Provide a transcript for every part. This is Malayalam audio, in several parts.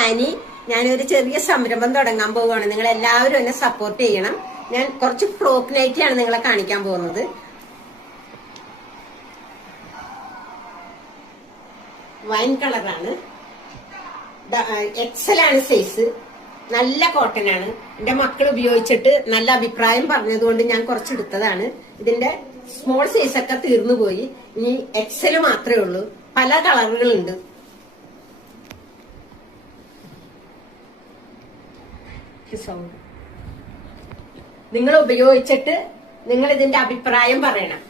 ആനി. ഞാനൊരു ചെറിയ സംരംഭം തുടങ്ങാൻ പോവുകയാണ്. നിങ്ങൾ എല്ലാവരും എന്നെ സപ്പോർട്ട് ചെയ്യണം. ഞാൻ കുറച്ച് ഫ്രോക്ക് നൈറ്റിയാണ് നിങ്ങളെ കാണിക്കാൻ പോകുന്നത്. വൈൻ കളറാണ്, എക്സലാണ് സൈസ്, നല്ല കോട്ടൺ ആണ്. എന്റെ മക്കൾ ഉപയോഗിച്ചിട്ട് നല്ല അഭിപ്രായം പറഞ്ഞതുകൊണ്ട് ഞാൻ കുറച്ചെടുത്തതാണ്. ഇതിന്റെ സ്മോൾ സൈസ് ഒക്കെ തീർന്നു പോയി. ഇനി എക്സൽ മാത്രമേ ഉള്ളൂ. പല കളറുകളുണ്ട്. നിങ്ങൾ ഉപയോഗിച്ചിട്ട് നിങ്ങൾ ഇതിന്റെ അഭിപ്രായം പറയണം.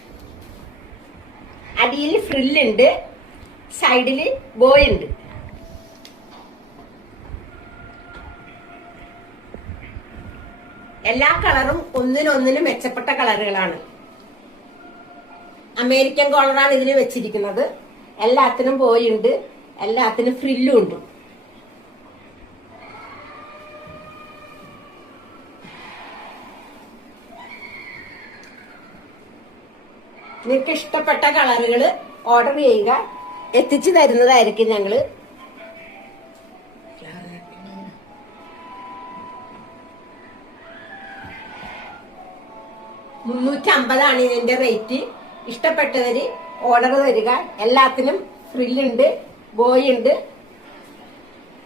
അടിയിൽ ഫ്രില്ലുണ്ട്, സൈഡില് ബോയ് ഉണ്ട്. എല്ലാ കളറും ഒന്നിനൊന്നിനും മെച്ചപ്പെട്ട കളറുകളാണ്. അമേരിക്കൻ കോളറാണ് ഇതിന് വെച്ചിരിക്കുന്നത്. എല്ലാത്തിനും ബോയ് ഉണ്ട്, എല്ലാത്തിനും ഫ്രില്ലും ഉണ്ട്. നിങ്ങൾക്ക് ഇഷ്ടപ്പെട്ട കളറുകൾ ഓർഡർ ചെയ്യുക, എത്തിച്ചു തരുന്നതായിരിക്കും ഞങ്ങള്. $350 ഇതിന്റെ റേറ്റ്. ഇഷ്ടപ്പെട്ടവര് ഓർഡർ തരിക. എല്ലാത്തിനും ഫ്രില്ലുണ്ട്, ബോയ് ഉണ്ട്.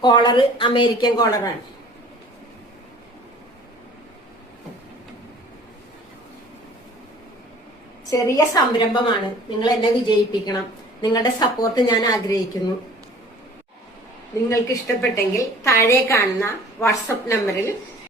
കോളറ് അമേരിക്കൻ കോളറാണ്. ചെറിയ സംരംഭമാണ്. നിങ്ങൾ എന്നെ വിജയിപ്പിക്കണം. നിങ്ങളുടെ സപ്പോർട്ട് ഞാൻ ആഗ്രഹിക്കുന്നു. നിങ്ങൾക്ക് ഇഷ്ടപ്പെട്ടെങ്കിൽ താഴെ കാണുന്ന വാട്സപ്പ് നമ്പറിൽ